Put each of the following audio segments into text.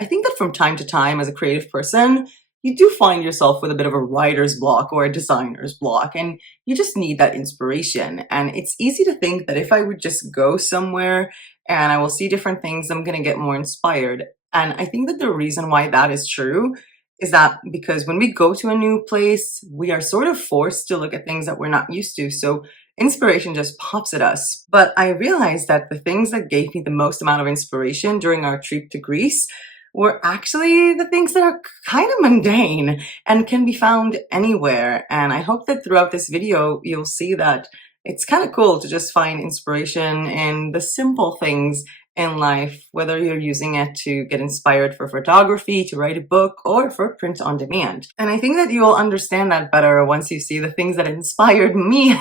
I think that from time to time as a creative person, you do find yourself with a bit of a writer's block or a designer's block, and you just need that inspiration. And it's easy to think that if I would just go somewhere and I will see different things, I'm going to get more inspired. And I think that the reason why that is true is that because when we go to a new place, we are sort of forced to look at things that we're not used to. So inspiration just pops at us. But I realized that the things that gave me the most amount of inspiration during our trip to Greece were actually the things that are kind of mundane and can be found anywhere. And I hope that throughout this video, you'll see that it's kind of cool to just find inspiration in the simple things in life, whether you're using it to get inspired for photography, to write a book, or for print on demand. And I think that you will understand that better once you see the things that inspired me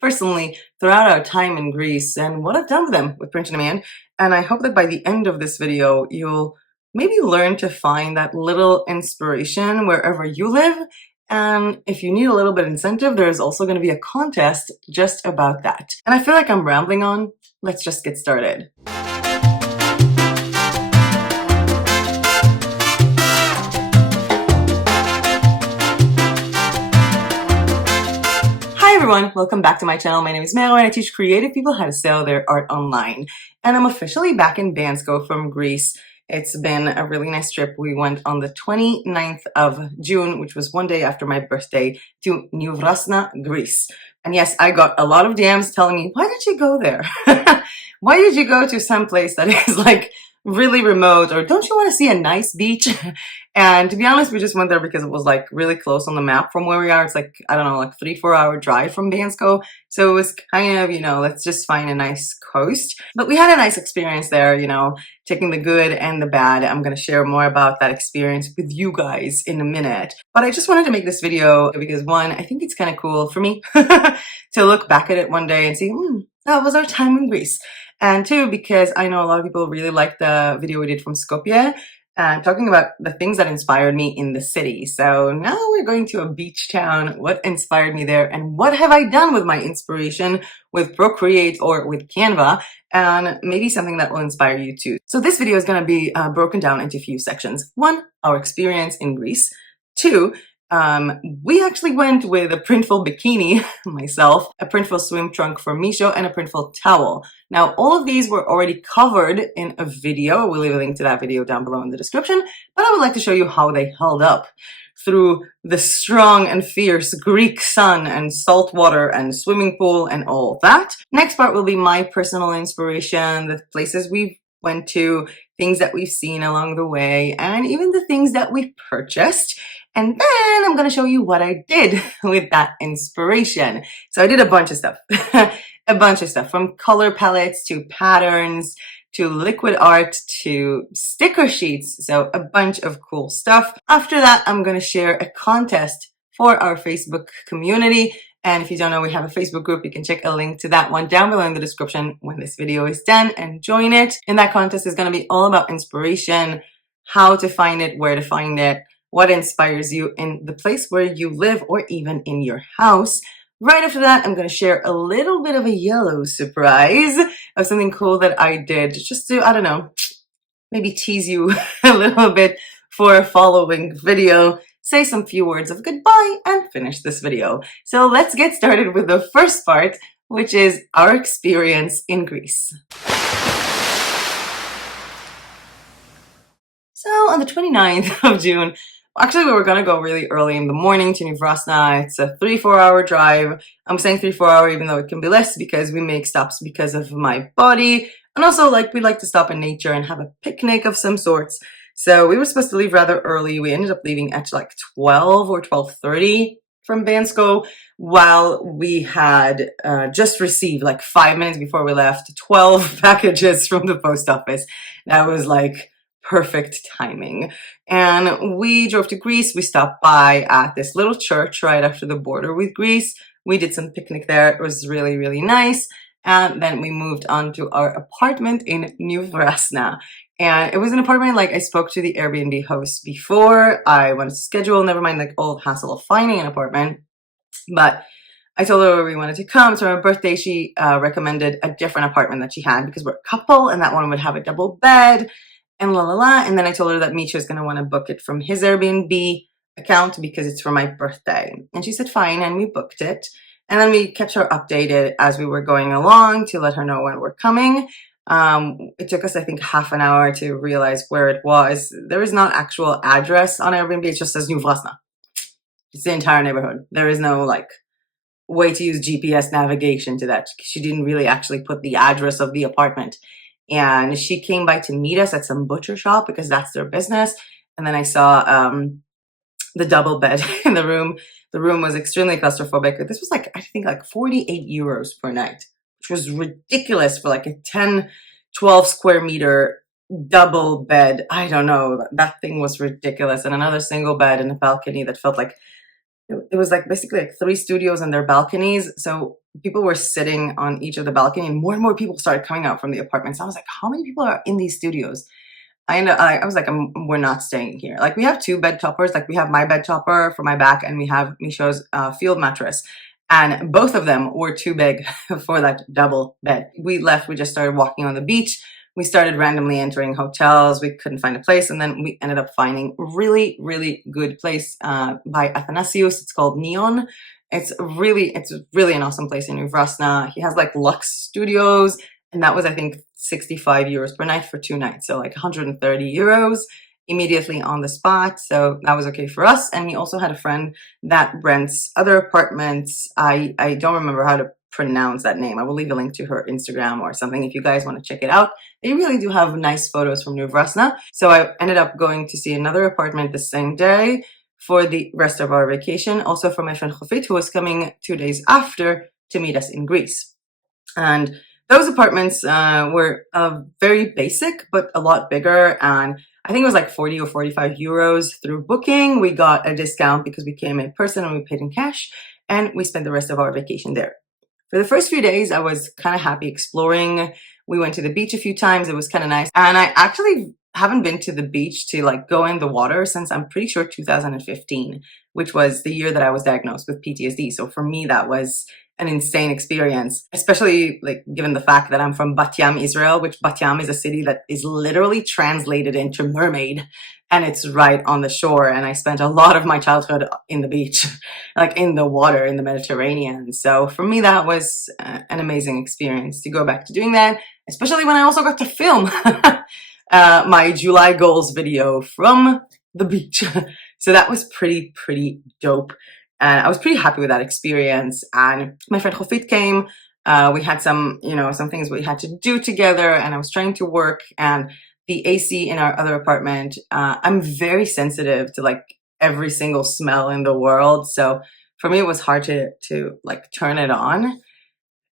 personally throughout our time in Greece and what I've done with them with print on demand. And I hope that by the end of this video, you'll maybe learn to find that little inspiration wherever you live. And if you need a little bit of incentive, there's also going to be a contest just about that. And I feel like I'm rambling on. Let's just get started. Hi everyone, welcome back to my channel. My name is Melo and I teach creative people how to sell their art online. And I'm officially back in Bansko from Greece. It's been a really nice trip. We went on the 29th of June, which was one day after my birthday, to New Vrasna, Greece. And yes, I got a lot of DMs telling me, why did you go there? Why did you go to some place that is like really remote, or don't you want to see a nice beach? And to be honest, we just went there because it was like really close on the map from where we are. It's like, I don't know, like 3-4 hour drive from Bansko. So it was kind of, let's just find a nice coast. But we had a nice experience there, taking the good and the bad. I'm going to share more about that experience with you guys in a minute. But I just wanted to make this video because one, I think it's kind of cool for me to look back at it one day and see, that was our time in Greece. And two, because I know a lot of people really like the video we did from Skopje, talking about the things that inspired me in the city. So now we're going to a beach town. What inspired me there, and what have I done with my inspiration with Procreate or with Canva, and maybe something that will inspire you too. So this video is going to be broken down into a few sections. One, our experience in Greece. Two, we actually went with a printful bikini, myself, a printful swim trunk for Misho, and a printful towel. Now, all of these were already covered in a video. We'll leave a link to that video down below in the description, but I would like to show you how they held up through the strong and fierce Greek sun and salt water and swimming pool and all that. Next part will be my personal inspiration, the places we've went to, things that we've seen along the way, and even the things that we've purchased. And then I'm going to show you what I did with that inspiration. So I did a bunch of stuff, a bunch of stuff, from color palettes to patterns to liquid art to sticker sheets. So a bunch of cool stuff. After that, I'm going to share a contest for our Facebook community. And if you don't know, we have a Facebook group. You can check a link to that one down below in the description when this video is done and join it. And that contest is going to be all about inspiration, how to find it, where to find it, what inspires you in the place where you live or even in your house. Right after that, I'm going to share a little bit of a yellow surprise of something cool that I did just to, I don't know, maybe tease you a little bit for a following video, say some few words of goodbye, and finish this video. So let's get started with the first part, which is our experience in Greece. So on the 29th of June, actually, we were going to go really early in the morning to New Vrasna. It's a 3-4 hour drive. I'm saying 3-4 hour even though it can be less because we make stops because of my body. And also, we like to stop in nature and have a picnic of some sorts. So we were supposed to leave rather early. We ended up leaving at like 12 or 12:30 from Bansko, while we had just received, like 5 minutes before we left, 12 packages from the post office. That was like perfect timing. And we drove to Greece. We stopped by at this little church right after the border with Greece. We did some picnic there. It was really, really nice. And then we moved on to our apartment in New Vrasna. And it was an apartment, like I spoke to the Airbnb host before. I wanted to schedule, never mind like all the hassle of finding an apartment. But I told her we wanted to come. So on her birthday, she recommended a different apartment that she had because we're a couple and that one would have a double bed. and la la la. And then I told her that Misha is going to want to book it from his Airbnb account because it's for my birthday. And she said fine, and we booked it. And then we kept her updated as we were going along to let her know when we're coming. It took us, I think, half an hour to realize where it was. There is not actual address on Airbnb. It just says New Vrasna. It's the entire neighborhood. There is no like way to use GPS navigation to that. She didn't really actually put the address of the apartment. And she came by to meet us at some butcher shop because that's their business. And then I saw the double bed in the room. The room was extremely claustrophobic. This was like, I think like 48 euros per night, which was ridiculous for like a 10, 12 square meter double bed. I don't know. That thing was ridiculous. And another single bed in a balcony that felt like, it was like basically like 3 studios and their balconies. So people were sitting on each of the balcony, and more people started coming out from the apartments. I was like, how many people are in these studios? I was like, we're not staying here. Like, we have 2 bed toppers. Like, we have my bed topper for my back, and we have Misha's field mattress. And both of them were too big for that double bed. We left. We just started walking on the beach. We started randomly entering hotels. We couldn't find a place. And then we ended up finding a really, really good place by Athanasius. It's called Neon. It's really an awesome place in New Vrasna. He has like luxe studios. And that was, I think, 65 euros per night for 2 nights. So like 130 euros immediately on the spot. So that was okay for us. And he also had a friend that rents other apartments. I don't remember how to pronounce that name. I will leave a link to her Instagram or something if you guys want to check it out. They really do have nice photos from New Vrasna. So I ended up going to see another apartment the same day for the rest of our vacation. Also for my friend Chofit, who was coming 2 days after to meet us in Greece. And those apartments were very basic, but a lot bigger. And I think it was like 40 or 45 euros through booking. We got a discount because we came in person and we paid in cash. And we spent the rest of our vacation there. For the first few days, I was kind of happy exploring. We went to the beach a few times. It was kind of nice. And I actually haven't been to the beach to like go in the water since I'm pretty sure 2015, which was the year that I was diagnosed with PTSD. So for me, that was an insane experience, especially like given the fact that I'm from Bat Yam, Israel, which Bat Yam is a city that is literally translated into mermaid, and it's right on the shore. And I spent a lot of my childhood in the beach, like in the water, in the Mediterranean. So for me, that was an amazing experience to go back to doing that, especially when I also got to film my July goals video from the beach. So that was pretty dope. And I was pretty happy with that experience. And my friend Chofit came. We had some things we had to do together, and I was trying to work. And the AC in our other apartment, I'm very sensitive to like every single smell in the world. So for me, it was hard to like turn it on.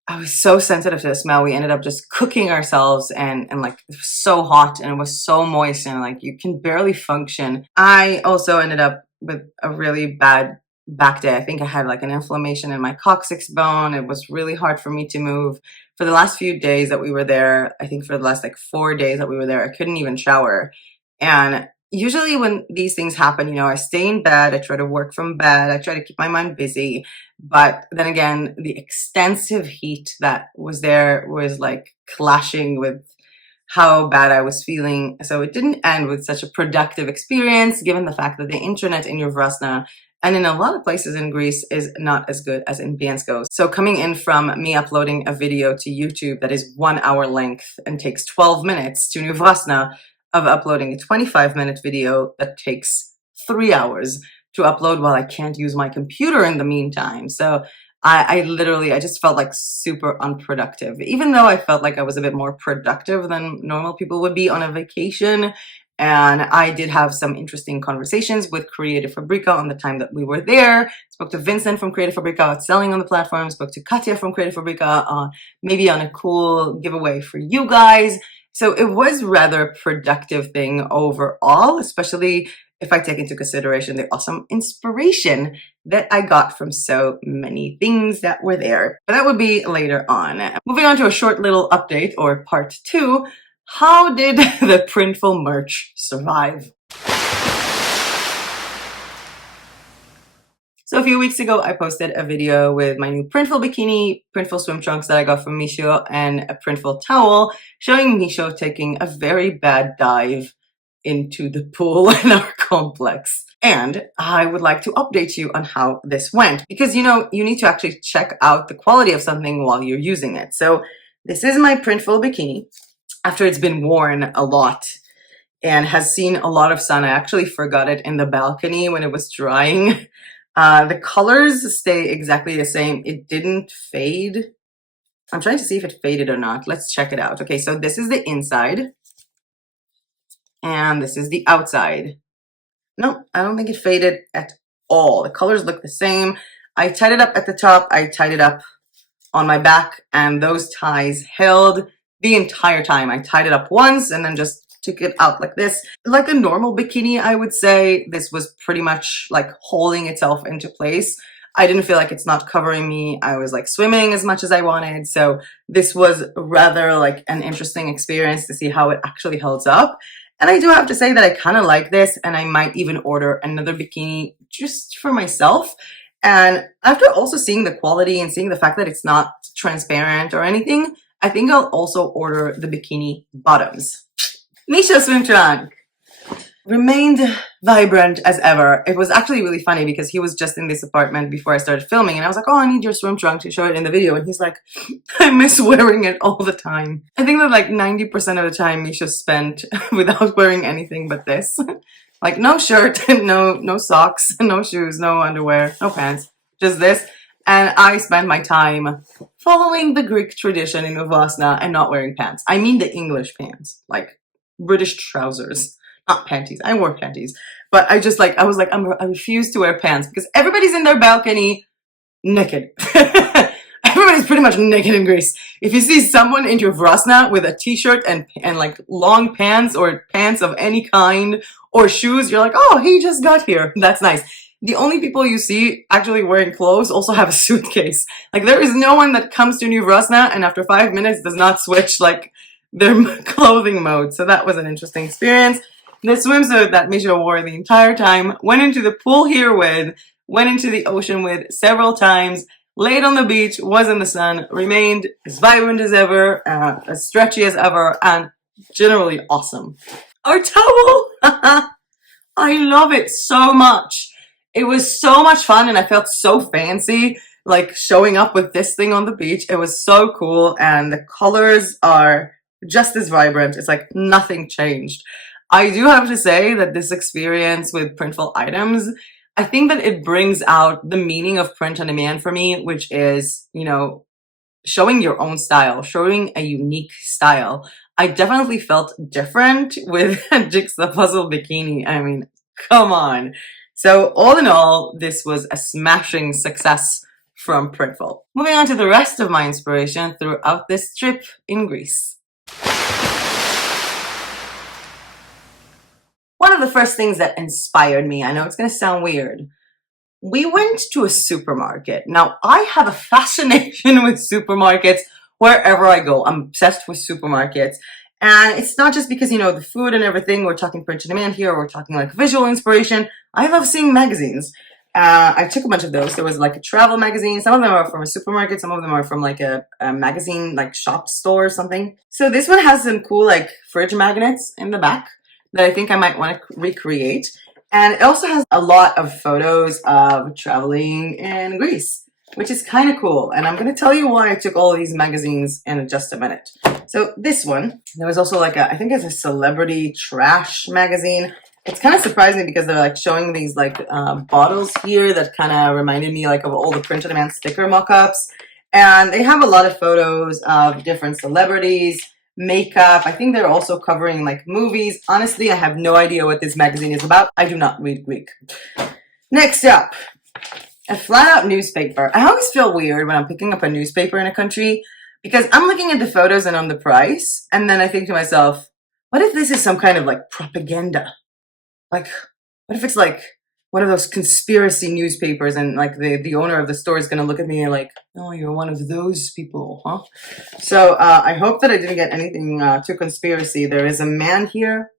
I was so sensitive to the smell. We ended up just cooking ourselves, and like it was so hot and it was so moist, and like you can barely function. I also ended up with a really bad back day. I think I had like an inflammation in my coccyx bone. It was really hard for me to move. For the last few days that we were there, I think for the last like 4 days that we were there, I couldn't even shower. And usually when these things happen, I stay in bed, I try to work from bed, I try to keep my mind busy. But then again, the extensive heat that was there was like clashing with how bad I was feeling. So it didn't end with such a productive experience, given the fact that the internet in Vrasna and in a lot of places in Greece is not as good as in Biansko. So coming in from me uploading a video to YouTube that is 1 hour length and takes 12 minutes to New Vrasna of uploading a 25-minute video that takes 3 hours to upload while I can't use my computer in the meantime. So I just felt like super unproductive, even though I felt like I was a bit more productive than normal people would be on a vacation. And I did have some interesting conversations with Creative Fabrica on the time that we were there. Spoke to Vincent from Creative Fabrica about selling on the platform. Spoke to Katya from Creative Fabrica maybe on a cool giveaway for you guys. So it was rather a productive thing overall, especially if I take into consideration the awesome inspiration that I got from so many things that were there. But that would be later on. Moving on to a short little update, or part 2. How did the printful merch survive? So a few weeks ago, I posted a video with my new printful bikini, printful swim trunks that I got from Misho, and a printful towel, showing Misho taking a very bad dive into the pool in our complex. And I would like to update you on how this went, because you need to actually check out the quality of something while you're using it. So this is my printful bikini after it's been worn a lot and has seen a lot of sun. I actually forgot it in the balcony when it was drying. The colors stay exactly the same. It didn't fade. I'm trying to see if it faded or not. Let's check it out. Okay, so this is the inside and this is the outside. No, I don't think it faded at all. The colors look the same. I tied it up at the top. I tied it up on my back, and those ties held the entire time. I tied it up once and then just took it out like this. Like a normal bikini, I would say, this was pretty much like holding itself into place. I didn't feel like it's not covering me. I was like swimming as much as I wanted. So this was rather like an interesting experience to see how it actually holds up. And I do have to say that I kind of like this, and I might even order another bikini just for myself. And after also seeing the quality and seeing the fact that it's not transparent or anything, I think I'll also order the bikini bottoms. Misho swim trunk remained vibrant as ever. It was actually really funny because he was just in this apartment before I started filming, and I was like, oh, I need your swim trunk to show it in the video. And he's like, I miss wearing it all the time. I think that like 90% of the time Misho spent without wearing anything but this. Like no shirt, no socks, no shoes, no underwear, no pants, just this. And I spent my time following the Greek tradition in Uvasna and not wearing pants. I mean the English pants, like British trousers, not panties. I wore panties, but I was like, I refuse to wear pants because everybody's in their balcony naked. Everybody's pretty much naked in Greece. If you see someone in your Vrasna with a t-shirt and like long pants or pants of any kind or shoes, you're like, oh, he just got here. That's nice. The only people you see actually wearing clothes also have a suitcase. Like there is no one that comes to New Vrasna and after 5 minutes does not switch like their clothing mode. So that was an interesting experience. The swimsuit that Misho wore the entire time, went into the pool here with, went into the ocean with several times, laid on the beach, was in the sun, remained as vibrant as ever, as stretchy as ever, and generally awesome. Our towel! I love it so much. It was so much fun and I felt so fancy, like showing up with this thing on the beach. It was so cool and the colors are just as vibrant. It's like nothing changed. I do have to say that this experience with printful items, I think that it brings out the meaning of print on demand for me, which is, showing your own style, showing a unique style. I definitely felt different with a Jigsaw Puzzle bikini. I mean, come on. So all in all, this was a smashing success from Printful. Moving on to the rest of my inspiration throughout this trip in Greece. One of the first things that inspired me, I know it's going to sound weird, we went to a supermarket. Now, I have a fascination with supermarkets wherever I go. I'm obsessed with supermarkets. And it's not just because, the food and everything, we're talking print on demand here, we're talking like visual inspiration. I love seeing magazines. I took a bunch of those. There was like a travel magazine. Some of them are from a supermarket. Some of them are from like a magazine, like shop store or something. So this one has some cool like fridge magnets in the back that I think I might want to recreate. And it also has a lot of photos of traveling in Greece, which is kind of cool. And I'm going to tell you why I took all of these magazines in just a minute. So this one, there was also like I think it's a celebrity trash magazine. It's kind of surprising because they're like showing these like bottles here that kind of reminded me like of all the print on demand sticker mock-ups. And they have a lot of photos of different celebrities, makeup. I think they're also covering like movies. Honestly, I have no idea what this magazine is about. I do not read Greek. Next up, a flat out newspaper. I always feel weird when I'm picking up a newspaper in a country because I'm looking at the photos and on the price, and then I think to myself, what if this is some kind of like propaganda? Like, what if it's like one of those conspiracy newspapers and like the owner of the store is going to look at me and like, oh, you're one of those people, huh? So I hope that I didn't get anything too conspiracy. There is a man here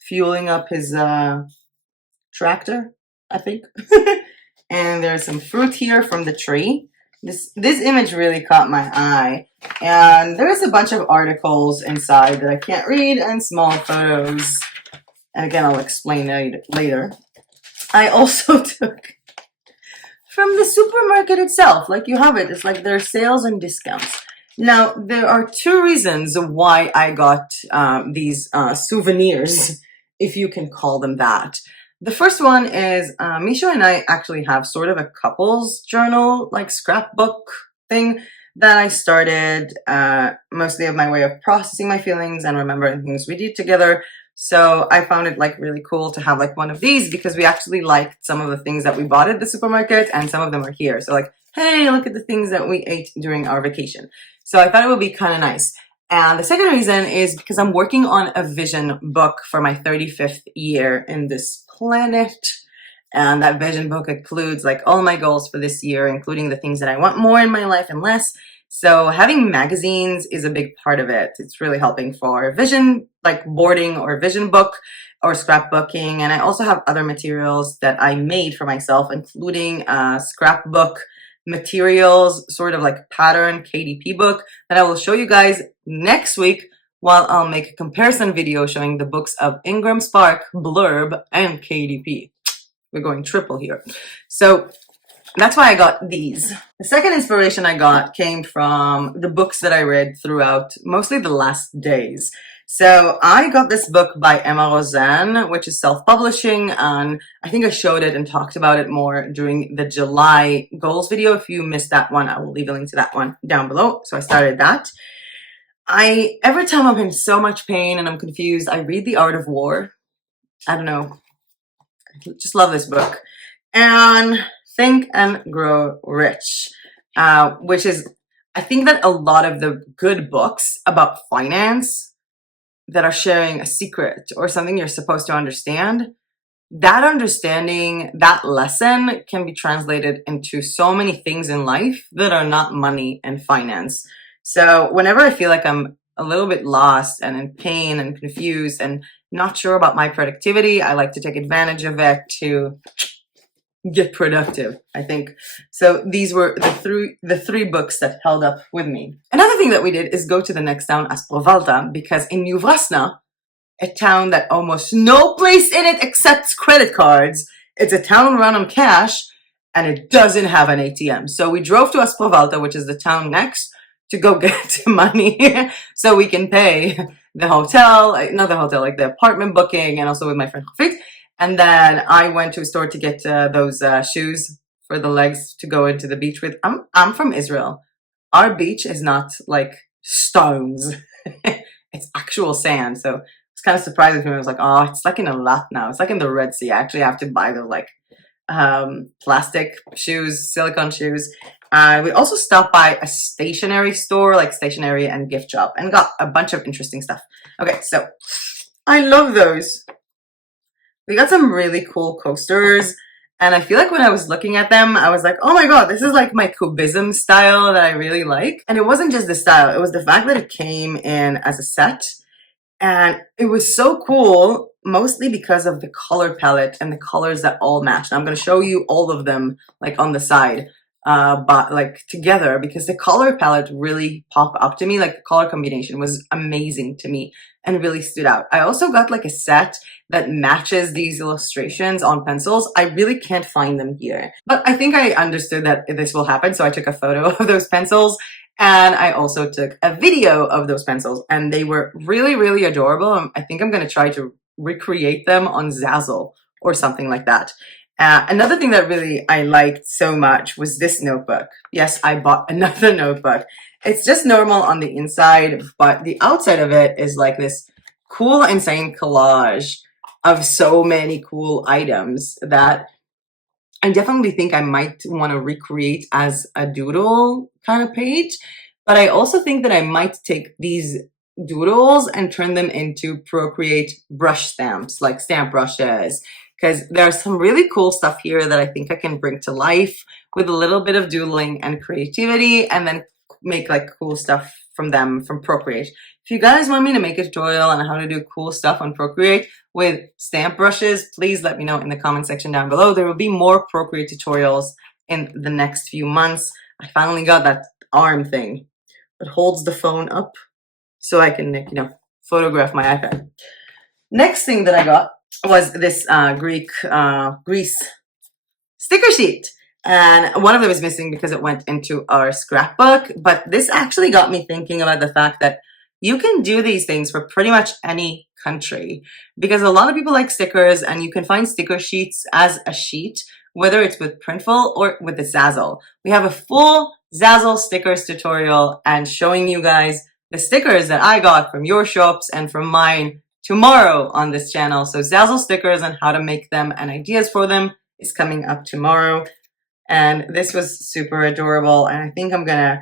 fueling up his tractor, I think. and there's some fruit here from the tree. This image really caught my eye, and there's a bunch of articles inside that I can't read and small photos. And again, I'll explain later. I also took from the supermarket itself, like you have it. It's like there are sales and discounts. Now, there are two reasons why I got these souvenirs, if you can call them that. The first one is Misha and I actually have sort of a couples journal, like scrapbook thing that I started, mostly of my way of processing my feelings and remembering things we did together. So I found it like really cool to have like one of these because we actually liked some of the things that we bought at the supermarket and some of them are here. So like, hey, look at the things that we ate during our vacation. So I thought it would be kind of nice. And the second reason is because I'm working on a vision book for my 35th year in this planet. And that vision book includes like all my goals for this year, including the things that I want more in my life and less. So having magazines is a big part of it. It's really helping for vision, like boarding or vision book or scrapbooking. And I also have other materials that I made for myself, including scrapbook materials, sort of like pattern KDP book that I will show you guys next week, while I'll make a comparison video showing the books of Ingram Spark, Blurb, and KDP. We're going triple here. So that's why I got these. The second inspiration I got came from the books that I read throughout mostly the last days. So I got this book by Emma Rosen, which is self-publishing, and I think I showed it and talked about it more during the July goals video. If you missed that one, I will leave a link to that one down below. So I started that. Every time I'm in so much pain and I'm confused, I read The Art of War. I don't know. I just love this book. And Think and Grow Rich, which is, I think that a lot of the good books about finance that are sharing a secret or something you're supposed to understand, that understanding, that lesson can be translated into so many things in life that are not money and finance. So whenever I feel like I'm a little bit lost and in pain and confused and not sure about my productivity, I like to take advantage of it to get productive, I think. So these were the three books that held up with me. Another thing that we did is go to the next town, Asprovalta, because in New Vrasna, a town that almost no place in it accepts credit cards, it's a town run on cash, and it doesn't have an ATM. So we drove to Asprovalta, which is the town next, to go get money so we can pay the hotel, not the hotel, like the apartment booking, and also with my friend Hafid. And then I went to a store to get those shoes for the legs to go into the beach with. I'm from Israel. Our beach is not like stones. It's actual sand. So it's kind of surprising to me. I was like, oh, it's like in a lot now. It's like in the Red Sea. I actually have to buy the like plastic shoes, silicone shoes. We also stopped by a stationery store, like stationery and gift shop, and got a bunch of interesting stuff. Okay, so I love those. We got some really cool coasters, and I feel like when I was looking at them, I was like, oh my god, this is like my Cubism style that I really like. And it wasn't just the style, it was the fact that it came in as a set, and it was so cool, mostly because of the color palette and the colors that all matched. I'm going to show you all of them like on the side, but like together, because the color palette really popped up to me. Like the color combination was amazing to me and really stood out. I also got like a set that matches these illustrations on pencils. I really can't find them here, but I think I understood that this will happen. So I took a photo of those pencils, and I also took a video of those pencils, and they were really, really adorable. I think I'm going to try to recreate them on Zazzle or something like that. Another thing that really I liked so much was this notebook. Yes, I bought another notebook. It's just normal on the inside, but the outside of it is like this cool, insane collage of so many cool items that I definitely think I might want to recreate as a doodle kind of page. But I also think that I might take these doodles and turn them into Procreate brush stamps, like stamp brushes, because there's some really cool stuff here that I think I can bring to life with a little bit of doodling and creativity, and then make like cool stuff from them from Procreate. If you guys want me to make a tutorial on how to do cool stuff on Procreate with stamp brushes, please let me know in the comment section down below. There will be more Procreate tutorials in the next few months. I finally got that arm thing that holds the phone up so I can, you know, photograph my iPad. Next thing that I got was this Greece sticker sheet. And one of them is missing because it went into our scrapbook. But this actually got me thinking about the fact that you can do these things for pretty much any country, because a lot of people like stickers, and you can find sticker sheets as a sheet, whether it's with Printful or with the Zazzle. We have a full Zazzle stickers tutorial and showing you guys the stickers that I got from your shops and from mine tomorrow on this channel. So Zazzle stickers and how to make them and ideas for them is coming up tomorrow. And this was super adorable, and I think I'm gonna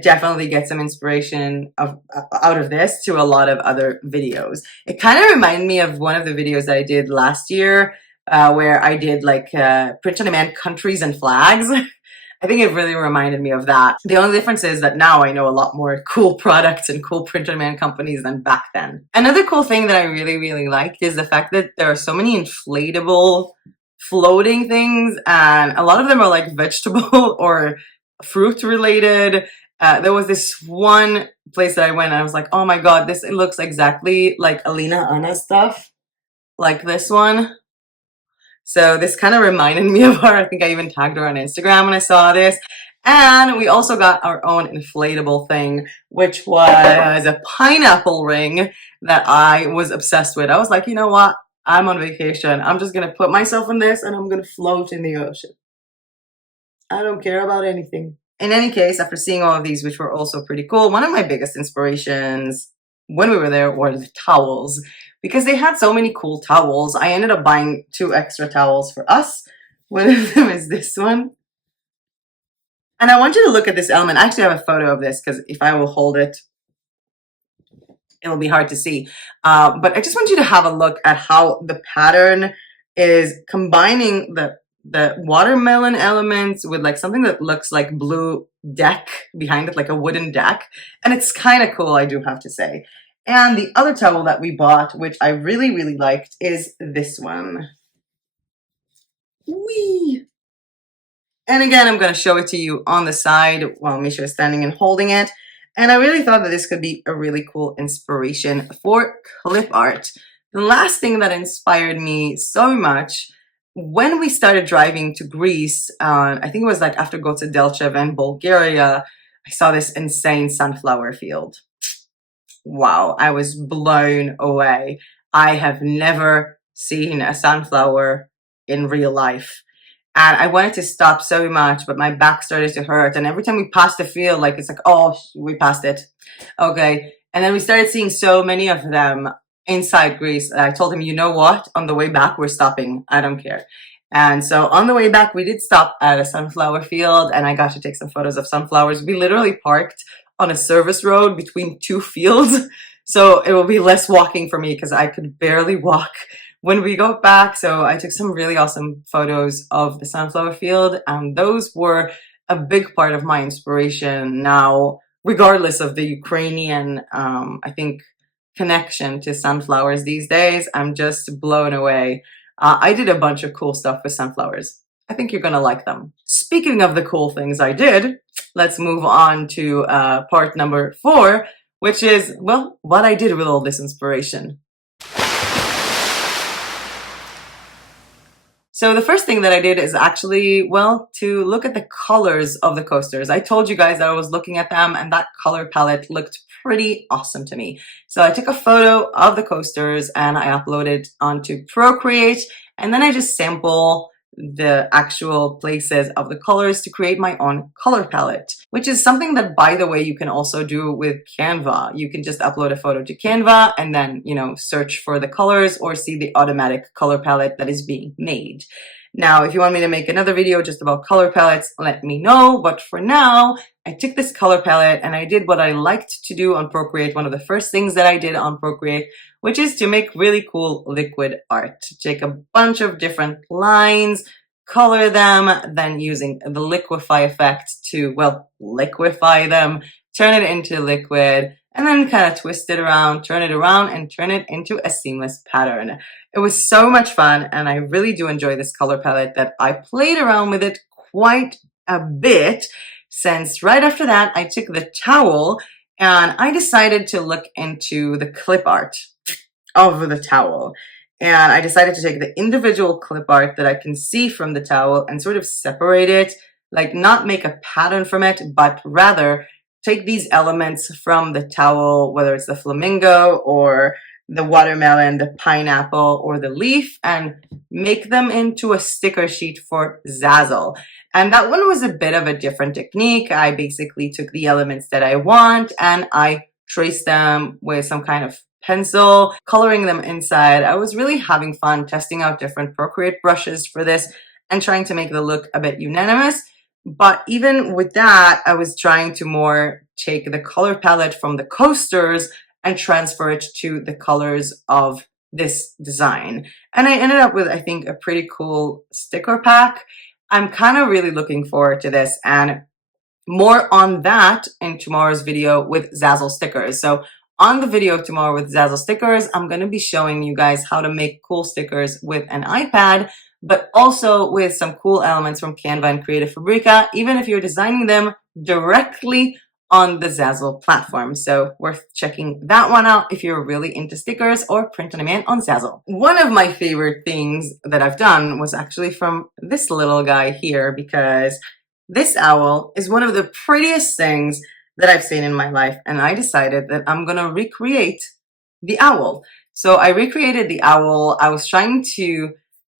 definitely get some inspiration out of this to a lot of other videos. It kind of reminded me of one of the videos that I did last year, where I did like print on demand countries and flags. I think it really reminded me of that. The only difference is that now I know a lot more cool products and cool print on demand companies than back then. Another cool thing that I really liked is the fact that there are so many inflatable floating things, and a lot of them are like vegetable or fruit related. There was this one place that I went and I was like, oh my god, it looks exactly like Alina Anna's stuff, like this one. So this kind of reminded me of her. I think I even tagged her on Instagram when I saw this. And we also got our own inflatable thing, which was a pineapple ring that I was obsessed with. I was like, you know what? I'm on vacation. I'm just gonna put myself in this and I'm gonna float in the ocean. I don't care about anything. In any case, after seeing all of these, which were also pretty cool, one of my biggest inspirations when we were there were the towels, because they had so many cool towels. I ended up buying 2 extra towels for us. One of them is this one. And I want you to look at this element. I actually have a photo of this because if I will hold it, it'll be hard to see. But I just want you to have a look at how the pattern is combining the watermelon elements with like something that looks like blue deck behind it, like a wooden deck. And it's kind of cool, I do have to say. And the other towel that we bought, which I really liked, is this one. Whee! And again, I'm going to show it to you on the side while Misha is standing and holding it. And I really thought that this could be a really cool inspiration for clip art. The last thing that inspired me so much, when we started driving to Greece, I think it was like after Goce Delchev and Bulgaria, I saw this insane sunflower field. Wow, I was blown away. I have never seen a sunflower in real life. And I wanted to stop so much, but my back started to hurt. And every time we passed the field, like, it's like, oh, we passed it. Okay. And then we started seeing so many of them inside Greece. I told him, you know what? On the way back, we're stopping. I don't care. And so on the way back, we did stop at a sunflower field, and I got to take some photos of sunflowers. We literally parked on a service road between 2 fields. So it will be less walking for me because I could barely walk when we go back. So I took some really awesome photos of the sunflower field, and those were a big part of my inspiration now, regardless of the Ukrainian, I think, connection to sunflowers these days. I'm just blown away. I did a bunch of cool stuff with sunflowers. I think you're gonna like them. Speaking of the cool things I did, let's move on to part number 4, which is, well, what I did with all this inspiration. So the first thing that I did is actually, well, to look at the colors of the coasters. I told you guys that I was looking at them and that color palette looked pretty awesome to me. So I took a photo of the coasters and I uploaded onto Procreate, and then I just sample the actual places of the colors to create my own color palette, which is something that, by the way, you can also do with Canva. You can just upload a photo to Canva and then, you know, search for the colors or see the automatic color palette that is being made. Now, if you want me to make another video just about color palettes, let me know. But for now, I took this color palette and I did what I liked to do on Procreate. One of the first things that I did on Procreate, which is to make really cool liquid art. Take a bunch of different lines, color them, then using the liquefy effect to, well, liquefy them, turn it into liquid, and then kind of twist it around, turn it around, and turn it into a seamless pattern. It was so much fun, and I really do enjoy this color palette that I played around with it quite a bit, since right after that I took the towel and I decided to look into the clip art of the towel. And I decided to take the individual clip art that I can see from the towel and sort of separate it, like not make a pattern from it, but rather take these elements from the towel, whether it's the flamingo or the watermelon, the pineapple, or the leaf, and make them into a sticker sheet for Zazzle. And that one was a bit of a different technique. I basically took the elements that I want and I traced them with some kind of pencil, coloring them inside. I was really having fun testing out different Procreate brushes for this and trying to make the look a bit unanimous. But even with that, I was trying to more take the color palette from the coasters and transfer it to the colors of this design. And I ended up with, I think, a pretty cool sticker pack. I'm kind of really looking forward to this, and more on that in tomorrow's video with Zazzle stickers. So on the video tomorrow with Zazzle stickers, I'm going to be showing you guys how to make cool stickers with an iPad, but also with some cool elements from Canva and Creative Fabrica, even if you're designing them directly on the Zazzle platform. So worth checking that one out if you're really into stickers or print on demand on Zazzle. One of my favorite things that I've done was actually from this little guy here, because this owl is one of the prettiest things that I've seen in my life, and I decided that I'm gonna recreate the owl. So I recreated the owl. I was trying to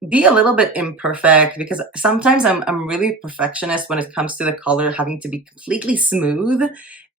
be a little bit imperfect because sometimes I'm really perfectionist when it comes to the color having to be completely smooth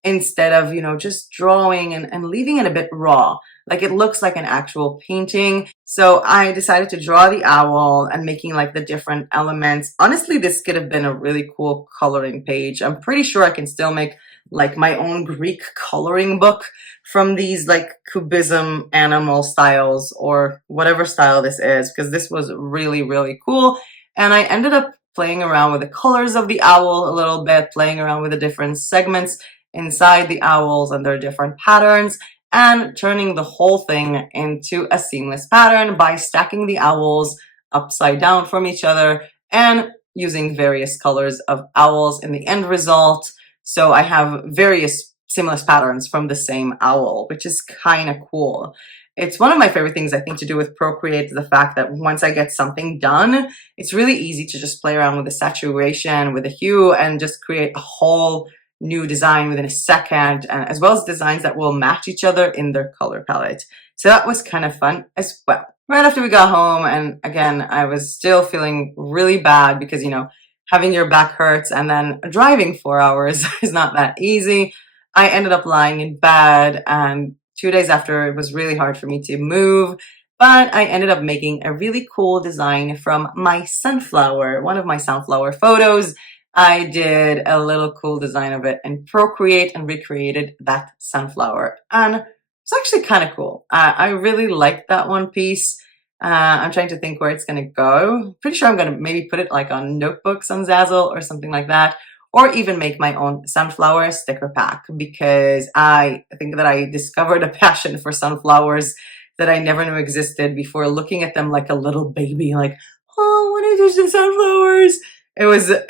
instead of, you know, just drawing and leaving it a bit raw. Like it looks like an actual painting. So I decided to draw the owl and making like the different elements. Honestly, this could have been a really cool coloring page. I'm pretty sure I can still make like my own Greek coloring book from these like cubism animal styles or whatever style this is, because this was really, really cool. And I ended up playing around with the colors of the owl a little bit, playing around with the different segments inside the owls and their different patterns, and turning the whole thing into a seamless pattern by stacking the owls upside down from each other and using various colors of owls in the end result. So I have various seamless patterns from the same owl, which is kind of cool. It's one of my favorite things, I think, to do with Procreate, the fact that once I get something done, it's really easy to just play around with the saturation, with the hue, and just create a whole new design within a second, as well as designs that will match each other in their color palette. So that was kind of fun as well. Right after we got home, and again, I was still feeling really bad because, you know, having your back hurts and then driving 4 hours is not that easy. I ended up lying in bed, and 2 days after, it was really hard for me to move, but I ended up making a really cool design from my sunflower, one of my sunflower photos. I did a little cool design of it in Procreate and recreated that sunflower, and it's actually kind of cool. I really liked that one piece. I'm trying to think where it's going to go. Pretty sure I'm going to maybe put it like on notebooks on Zazzle or something like that, or even make my own sunflower sticker pack, because I think that I discovered a passion for sunflowers that I never knew existed before looking at them like a little baby, like, oh, what are these sunflowers? It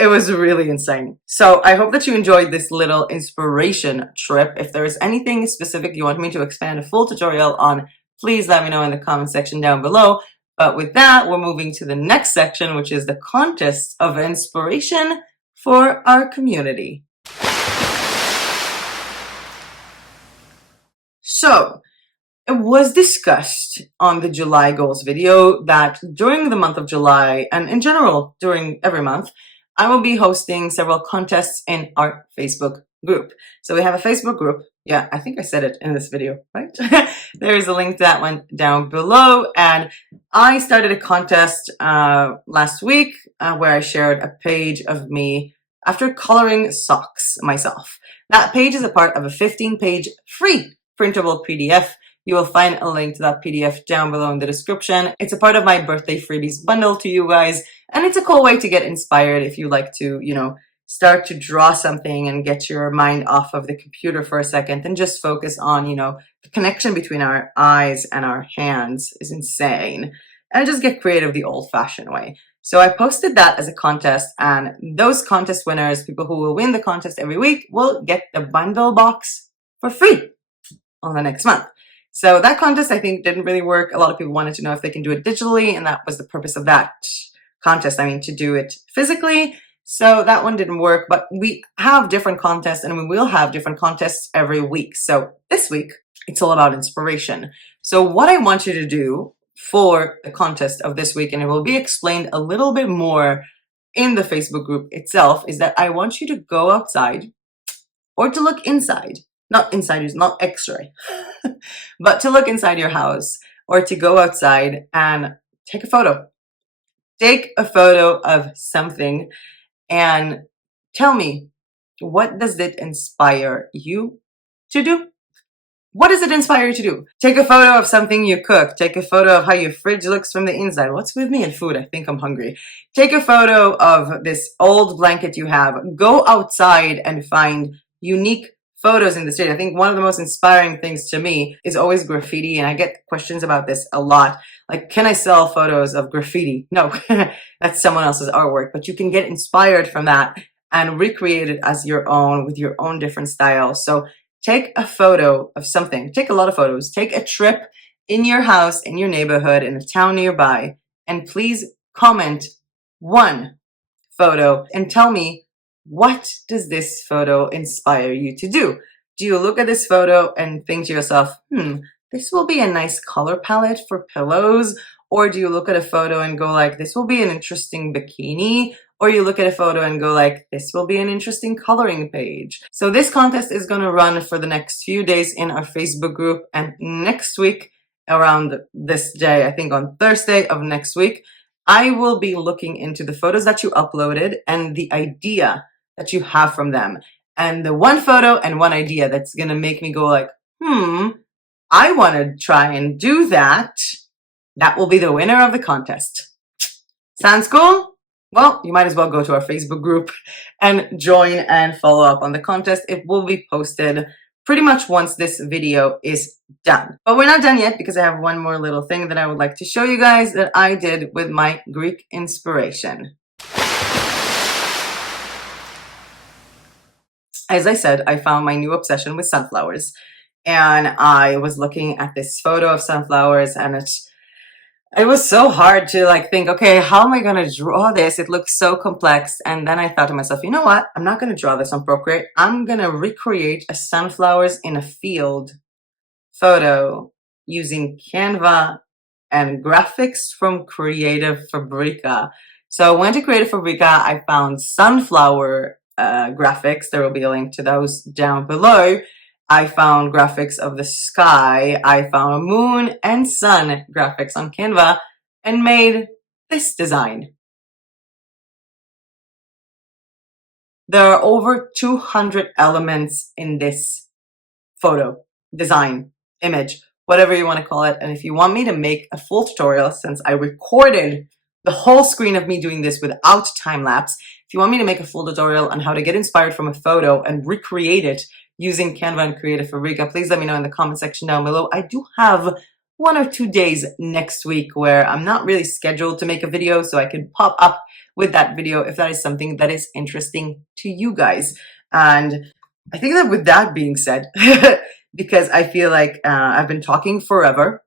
was really insane. So I hope that you enjoyed this little inspiration trip. If there is anything specific you want me to expand a full tutorial on, please let me know in the comment section down below. But with that, we're moving to the next section, which is the contest of inspiration for our community. So it was discussed on the July goals video that during the month of July, and in general during every month, I will be hosting several contests in our Facebook group. So we have a Facebook group. Yeah, I think I said it in this video, right? There is a link to that one down below. And I started a contest last week where I shared a page of me after coloring socks myself. That page is a part of a 15-page free printable PDF. You will find a link to that PDF down below in the description. It's a part of my birthday freebies bundle to you guys, and it's a cool way to get inspired if you like to, you know, start to draw something and get your mind off of the computer for a second and just focus on, the connection between our eyes and our hands is insane. And just get creative the old-fashioned way. So I posted that as a contest, and those contest winners, people who will win the contest every week, will get the bundle box for free on the next month. So that contest, I think, didn't really work. A lot of people wanted to know if they can do it digitally, and that was the purpose of that contest. I mean, to do it physically. So that one didn't work, but we have different contests, and we will have different contests every week. So this week, it's all about inspiration. So what I want you to do for the contest of this week, and it will be explained a little bit more in the Facebook group itself, is that I want you to go outside or to look inside. Not inside is not X-ray, but to look inside your house or to go outside and take a photo. Take a photo of something and tell me, what does it inspire you to do? What does it inspire you to do? Take a photo of something you cook. Take a photo of how your fridge looks from the inside. What's with me and food? I think I'm hungry. Take a photo of this old blanket you have. Go outside and find unique photos in the street. I think one of the most inspiring things to me is always graffiti, and I get questions about this a lot. Like, can I sell photos of graffiti? No, that's someone else's artwork, but you can get inspired from that and recreate it as your own with your own different style. So take a photo of something. Take a lot of photos. Take a trip in your house, in your neighborhood, in a town nearby, and please comment one photo and tell me, what does this photo inspire you to do? Do you look at this photo and think to yourself, this will be a nice color palette for pillows? Or do you look at a photo and go like, this will be an interesting bikini? Or you look at a photo and go like, this will be an interesting coloring page. So this contest is going to run for the next few days in our Facebook group. And next week, around this day, I think on Thursday of next week, I will be looking into the photos that you uploaded and the idea that you have from them. And the one photo and one idea that's going to make me go like, I want to try and do that. That will be the winner of the contest. Sounds cool? Well, you might as well go to our Facebook group and join and follow up on the contest. It will be posted pretty much once this video is done. But we're not done yet, because I have one more little thing that I would like to show you guys that I did with my Greek inspiration. As I said, I found my new obsession with sunflowers, and I was looking at this photo of sunflowers, and it was so hard to think, okay, how am I going to draw this? It looks so complex. And then I thought to myself, you know what? I'm not going to draw this on Procreate. I'm going to recreate a sunflowers in a field photo using Canva and graphics from Creative Fabrica. So I went to Creative Fabrica. I found sunflower graphics. There will be a link to those down below. I found graphics of the sky. I found moon and sun graphics on Canva and made this design. There are over 200 elements in this photo, design, image, whatever you want to call it. And if you want me to make a full tutorial, since I recorded the whole screen of me doing this without time lapse, if you want me to make a full tutorial on how to get inspired from a photo and recreate it using Canva and Creative Fabrica, please let me know in the comment section down below. I do have 1 or 2 days next week where I'm not really scheduled to make a video, so I can pop up with that video if that is something that is interesting to you guys. And I think that with that being said, because I feel like I've been talking forever,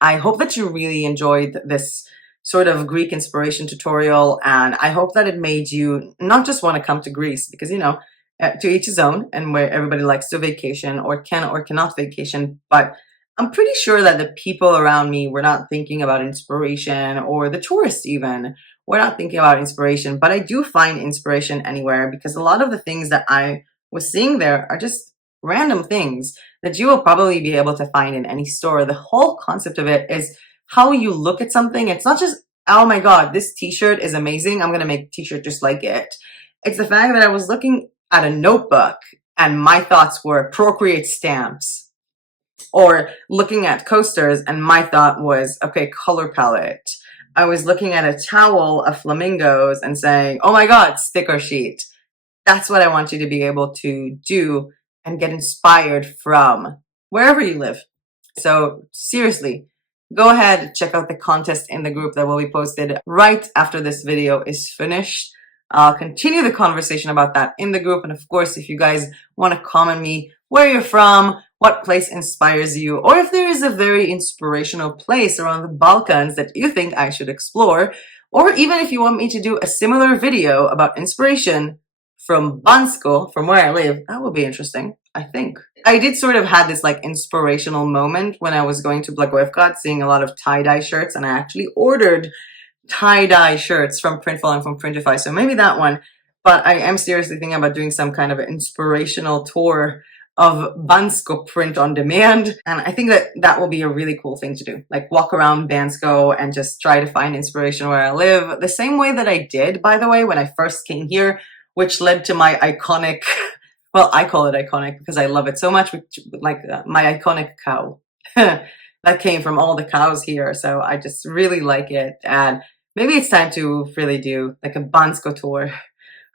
I hope that you really enjoyed this sort of Greek inspiration tutorial, and I hope that it made you not just want to come to Greece, because to each his own, and where everybody likes to vacation or can or cannot vacation, but I'm pretty sure that the people around me were not thinking about inspiration, or the tourists even were not thinking about inspiration, but I do find inspiration anywhere, because a lot of the things that I was seeing there are just random things that you will probably be able to find in any store. The whole concept of it is how you look at something. It's not just, oh my God, this t-shirt is amazing, I'm going to make a t-shirt just like it. It's the fact that I was looking at a notebook and my thoughts were Procreate stamps, or looking at coasters and my thought was, okay, color palette. I was looking at a towel of flamingos and saying, oh my God, sticker sheet. That's what I want you to be able to do and get inspired from wherever you live. So seriously, go ahead, check out the contest in the group that will be posted right after this video is finished. I'll continue the conversation about that in the group. And of course, if you guys want to comment me where you're from, what place inspires you, or if there is a very inspirational place around the Balkans that you think I should explore, or even if you want me to do a similar video about inspiration from Bansko, from where I live, that would be interesting, I think. I did sort of had this like inspirational moment when I was going to Blagojevgrad, seeing a lot of tie-dye shirts, and I actually ordered tie-dye shirts from Printful and from Printify, so maybe that one. But I am seriously thinking about doing some kind of inspirational tour of Bansko print on demand, and I think that that will be a really cool thing to do, like walk around Bansko and just try to find inspiration where I live, the same way that I did, by the way, when I first came here, which led to my iconic, well, I call it iconic because I love it so much, like my iconic cow that came from all the cows here, so I just really like it, and maybe it's time to really do like a Bansko tour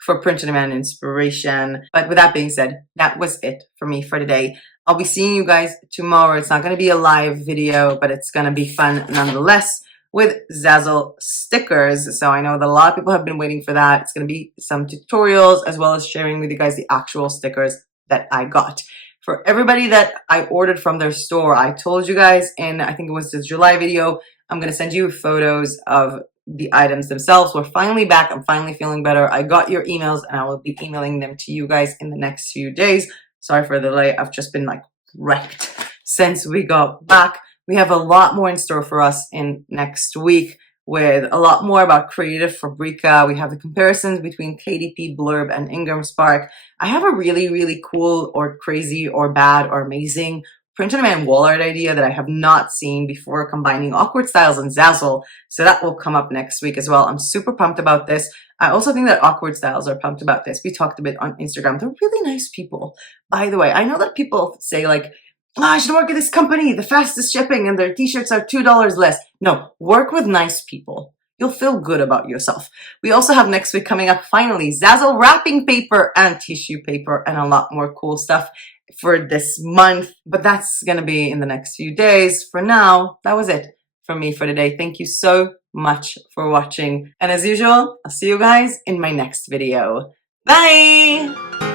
for print on demand inspiration. But with that being said, that was it for me for today. I'll be seeing you guys tomorrow. It's not going to be a live video, but it's going to be fun nonetheless with Zazzle stickers. So I know that a lot of people have been waiting for that. It's going to be some tutorials as well as sharing with you guys the actual stickers that I got. For everybody that I ordered from their store, I told you guys in, I think it was the July video, I'm going to send you photos of the items themselves. We're finally back. I'm finally feeling better. I got your emails and I will be emailing them to you guys in the next few days. Sorry for the delay. I've just been like wrecked since we got back. We have a lot more in store for us in next week with a lot more about Creative Fabrica. We have the comparisons between KDP Blurb and Ingram Spark. I have a really, really cool or crazy or bad or amazing print on demand wall art idea that I have not seen before, combining Awkward Styles and Zazzle. So that will come up next week as well. I'm super pumped about this. I also think that Awkward Styles are pumped about this. We talked a bit on Instagram. They're really nice people. By the way, I know that people say like, oh, I should work at this company, the fastest shipping, and their t-shirts are $2 less. No, work with nice people. You'll feel good about yourself. We also have next week coming up, finally, Zazzle wrapping paper and tissue paper and a lot more cool stuff for this month. But that's going to be in the next few days. For now, that was it from me for today. Thank you so much for watching. And as usual, I'll see you guys in my next video. Bye!